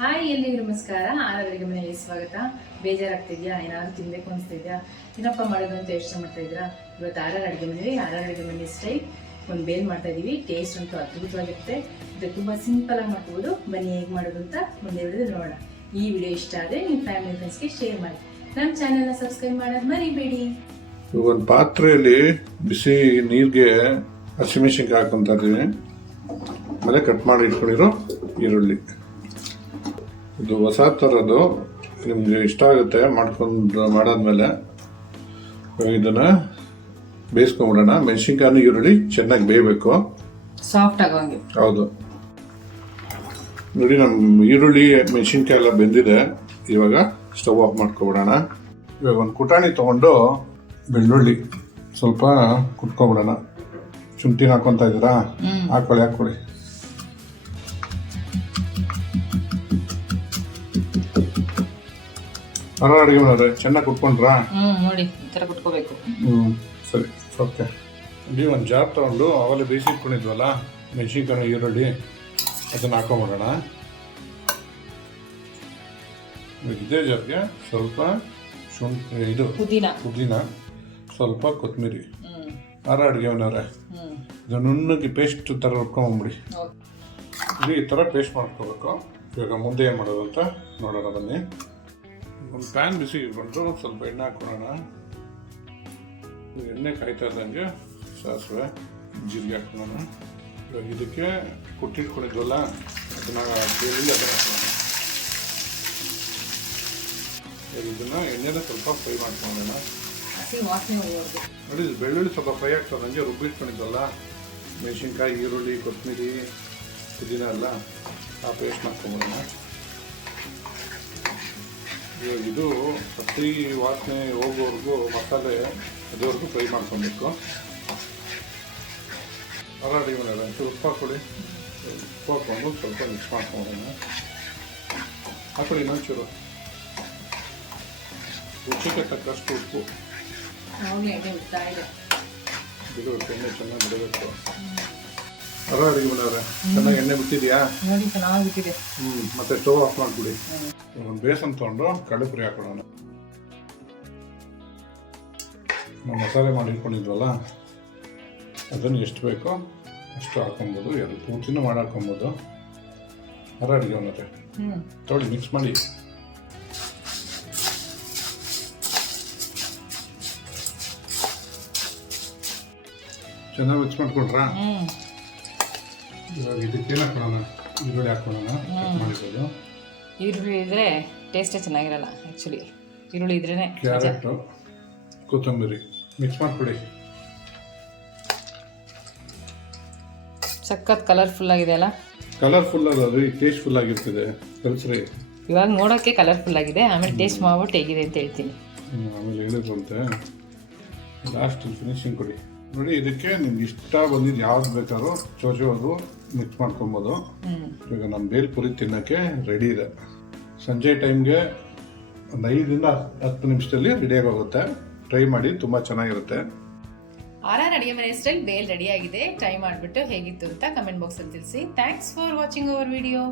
Hi ಎಲ್ಲಿಗೂ ನಮಸ್ಕಾರ. ಆರೋಗ್ಯ ಮನೆಯಲ್ಲಿ ಸ್ವಾಗತ. ಬೇಜಾರಾಗ್ತಿದ್ಯಾ? ಏನಾದ್ರು ತಿನ್ಬೇಕು ಅನಿಸ್ತಿದ್ಯಾ? ಏನಪ್ಪ ಮಾಡೋದು ಅಂತ ಯೋಚನೆ ಮಾಡ್ತಾ ಇದ್ದೀರಾ? ಇವತ್ತು ಅಡುಗೆ ಮನೆ ಸ್ಟೈಲ್ ಒಂದು ಬೇಲ್ ಮಾಡ್ತಾ ಇದೀವಿ. ಟೇಸ್ಟ್ ಅಂತೂ ಅದ್ಭುತವಾಗಿರುತ್ತೆ. ಇದು ತುಂಬ ಸಿಂಪಲ್ ಆಗಿ ಮಾಡ್ಬೋದು. ಬನ್ನಿ ಹೇಗೆ ಮಾಡೋದು ಅಂತ ಮುಂದೆ ವಿಡಿಯೋದಲ್ಲಿ ನೋಡೋಣ. ಈ ವಿಡಿಯೋ ಇಷ್ಟ ಆದರೆ ನಿಮ್ಮ ಫ್ಯಾಮಿಲಿ ಫ್ರೆಂಡ್ಸ್ಗೆ ಶೇರ್ ಮಾಡಿ. ನಮ್ಮ ಚಾನೆಲ್ನ ಸಬ್ಸ್ಕ್ರೈಬ್ ಮಾಡೋದು ಮರಿಬೇಡಿ. ಒಂದು ಪಾತ್ರೆಯಲ್ಲಿ ಬಿಸಿ ನೀರಿಗೆ ಹಸಿಮೆಣಸಿನ್ಕಾಯಿ ಹಾಕೊಂತ ಇದ್ದೀನಿ. ಆಮೇಲೆ ಕಟ್ ಮಾಡಿ ಇಟ್ಕೊಂಡಿರೋ ಈರುಳ್ಳಿ. ಇದು ಹೊಸ ಥರದ್ದು, ನಿಮಗೆ ಇಷ್ಟ ಆಗುತ್ತೆ ಮಾಡಾದ್ಮೇಲೆ. ಇದನ್ನ ಬೇಯಿಸ್ಕೊಂಡ್ಬಿಡೋಣ. ಮೆಣಸಿನ್ಕಾಯಿ ಈರುಳ್ಳಿ ಚೆನ್ನಾಗಿ ಬೇಯಬೇಕು, ಸಾಫ್ಟ್ ಆಗೋಂಗೆ. ಹೌದು ನೋಡಿ, ನಮ್ಮ ಈರುಳ್ಳಿ ಮೆಣಸಿನ್ಕಾಯಿ ಎಲ್ಲ ಬೆಂದಿದೆ. ಇವಾಗ ಸ್ಟವ್ ಆಫ್ ಮಾಡ್ಕೊಬಿಡೋಣ. ಇವಾಗ ಒಂದು ಕುಟಾಣಿ ತಗೊಂಡು ಬೆಳ್ಳುಳ್ಳಿ ಸ್ವಲ್ಪ ಕುಟ್ಕೊಬಿಡೋಣ. ಶುಂಠಿನ ಹಾಕೊಂತ ಇದ್ದೀರಾ? ಹಾಕೊಳ್ಳಿ. ಅಡುಗೆ ಮಾಡೋರೆ ಚೆನ್ನಾಗಿ ಕುಟ್ಕೊಂಡ್ರಾ? ನೋಡಿ, ಈ ಥರ ಕುಟ್ಕೋಬೇಕು. ಸರಿ, ಓಕೆ. ನೀವು ಒಂದು ಜಾರ್ ತಗೊಂಡು ಅವೆಲ್ಲ ಬೇಯಿಸಿಟ್ಕೊಂಡಿದ್ವಲ್ಲ ಮೆಣಸಿನ್ಕಾಯಿ ಈರುಳ್ಳಿ, ಅದನ್ನು ಹಾಕೊಂಬಿಡೋಣ. ಇದೇ ಜಾರ್ಗೆ ಸ್ವಲ್ಪ ಪುದೀನ, ಸ್ವಲ್ಪ ಕೊತ್ತಂಬರಿ. ಅಡುಗೆ ಮನೆಯವ್ರೆ, ಇದು ನುಣ್ಣಗೆ ಪೇಸ್ಟ್ ಥರ ರುಬ್ಕೊಂಬಿಡಿ. ಈ ಥರ ಪೇಸ್ಟ್ ಮಾಡ್ಕೋಬೇಕು. ಇವಾಗ ಮುಂದೆ ಏನು ಮಾಡೋದು ಅಂತ ನೋಡೋಣ ಬನ್ನಿ. ಒಂದು ಪ್ಯಾನ್ ಬಿಸಿ ಇಟ್ಕೊಂಡು ಸ್ವಲ್ಪ ಎಣ್ಣೆ ಹಾಕೊಳ್ಳೋಣ. ಎಣ್ಣೆ ಕಾಯ್ತಾ ಇದ್ದಂಗೆ ಸಾಸಿವೆ, ಜೀರಿಗೆ ಹಾಕೊಳ್ಳೋಣ. ಇವಾಗ ಇದಕ್ಕೆ ಕುಟ್ಟಿಟ್ಕೊಂಡಿದ್ವಲ್ಲ ಅದನ್ನು ಹಾಕೊಳ್ಳೋಣ. ಇದನ್ನು ಎಣ್ಣೆನ ಸ್ವಲ್ಪ ಫ್ರೈ ಮಾಡ್ಕೊಳ್ಳೋಣ. ನೋಡಿ, ಬೆಳ್ಳುಳ್ಳಿ ಸ್ವಲ್ಪ ಫ್ರೈ ಆಗ್ತದಂಗೆ ರುಬ್ಬಿಟ್ಕೊಂಡಿದ್ವಲ್ಲ ಮೆಣಸಿನ್ಕಾಯಿ, ಈರುಳ್ಳಿ, ಕೊತ್ತಂಬರಿ, ಪುದೀನ ಎಲ್ಲ ಆ ಪೇಸ್ಟ್ ಮಾಡ್ಕೊಂಬೋಣ. ಇದು ಹಸಿ ವಾಸನೆ ಹೋಗೋವರೆಗೂ ಮಸಾಲೆ ಅದುವರೆಗೂ ಫ್ರೈ ಮಾಡ್ಕೊಬೇಕು. ಅಡುಗೆ ಮನೆಯಲ್ಲ ಉಪ್ಪು ಹಾಕೊಳ್ಳಿ. ಉಪ್ಪು ಹಾಕ್ಕೊಂಡು ಸ್ವಲ್ಪ ಮಿಕ್ಸ್ ಮಾಡ್ಕೊಳ್ಳೋಣ. ಹಾಕೊಳ್ಳಿ ಇನ್ನೊಂಚೂರು. ರುಚಿಗೆ ತಕ್ಕಷ್ಟು ಉಪ್ಪು. ಬಿಡಬೇಕು, ಎಣ್ಣೆ ಚೆನ್ನಾಗಿ ಬಿಡಬೇಕು. ಅಡುಗೆ ಮನೆಯವ್ರೆ, ಚೆನ್ನಾಗಿ ಎಣ್ಣೆ ಬಿಟ್ಟಿದ್ಯಾ? ಮತ್ತೆ ಸ್ಟವ್ ಆಫ್ ಮಾಡ್ಬಿಡಿ. ಒಂದು ಬೇಸನ್ ತೊಗೊಂಡು ಕಡಲೆಪುರಿ ಹಾಕೊಳ್ಳೋಣ. ನಾವು ಮಸಾಲೆ ಮಾಡಿ ಇಟ್ಕೊಂಡಿದ್ವಲ್ಲ ಅದನ್ನು ಎಷ್ಟು ಬೇಕೋ ಅಷ್ಟು ಹಾಕೊಬೋದು. ಎರಡು ಪೂರ್ತಿನೂ ಮಾಡಿ ಹಾಕೊಬೋದು. ಅಡುಗೆ ಮನೆಯವ್ರೆ ತೊಗೊಳ್ಳಿ, ಮಿಕ್ಸ್ ಮಾಡಿ. ಚೆನ್ನಾಗಿ ಮಿಕ್ಸ್ ಮಾಡ್ಕೊಡ್ರಾ? ಇವಾಗ ಇದಕ್ಕೇನು ಹಾಕೋಣ? ಈರುಳ್ಳಿ ಹಾಕೋಣ. ಮಾಡಿರೋದು ಈರುಳ್ಳಿ ಇದ್ರೆ ಟೇಸ್ಟೇ ಚೆನ್ನಾಗಿರಲ್ಲ. ಆ್ಯಕ್ಚುಲಿ ಈರುಳ್ಳಿ ಇದ್ರೇ. ಕ್ಯಾರೆಟು, ಕೊತ್ತಂಬರಿ ಮಿಕ್ಸ್ ಮಾಡಿಕೊಡಿ. ಸಖತ್ ಕಲರ್ಫುಲ್ ಆಗಿದೆ ಅಲ್ಲ? ಕಲರ್ಫುಲ್ ಅದು ಟೇಸ್ಟ್ಫುಲ್ ಆಗಿರ್ತದೆ. ಕಲಿಸ್ರಿ. ಇವಾಗ ನೋಡೋಕ್ಕೆ ಕಲರ್ಫುಲ್ ಆಗಿದೆ, ಆಮೇಲೆ ಟೇಸ್ಟ್ ಮಾಡ್ಬಿಟ್ಟು ಹೇಗಿದೆ ಅಂತ ಹೇಳ್ತೀನಿ. ಆಮೇಲೆ ಹೇಳಿದ್ರಂತೆ ಲಾಸ್ಟ್ ಫಿನಿಶಿಂಗ್ ಕೊಡಿ. ನೋಡಿ, ಇದಕ್ಕೆ ನಿಮ್ಗೆ ಇಷ್ಟ ಬಂದಿದ್ದು ಯಾವ್ದು ಬೇಕಾದ್ರೂ ಚೋಚೋದು ಮಿಕ್ಸ್ ಮಾಡ್ಕೊಬೋದು. ಈಗ ನಮ್ಮ ಬೇಲ್ಪುರಿ ತಿನ್ನೋಕ್ಕೆ ರೆಡಿ ಇದೆ. ಸಂಜೆ ಟೈಮ್ಗೆ ಒಂದು 5ರಿಂದ 10 ನಿಮಿಷದಲ್ಲಿ ರೆಡಿಯಾಗಿ ಹೋಗುತ್ತೆ. ಟ್ರೈ ಮಾಡಿ, ತುಂಬ ಚೆನ್ನಾಗಿರುತ್ತೆ. ಅಡುಗೆ ಮನೆ ಸ್ಟೈಲ್ ಬೇಲ್ ರೆಡಿ ಆಗಿದೆ. ಟ್ರೈ ಮಾಡಿಬಿಟ್ಟು ಹೇಗಿತ್ತು ಅಂತ ಕಮೆಂಟ್ ಬಾಕ್ಸಲ್ಲಿ ತಿಳಿಸಿ. Thanks for watching our video.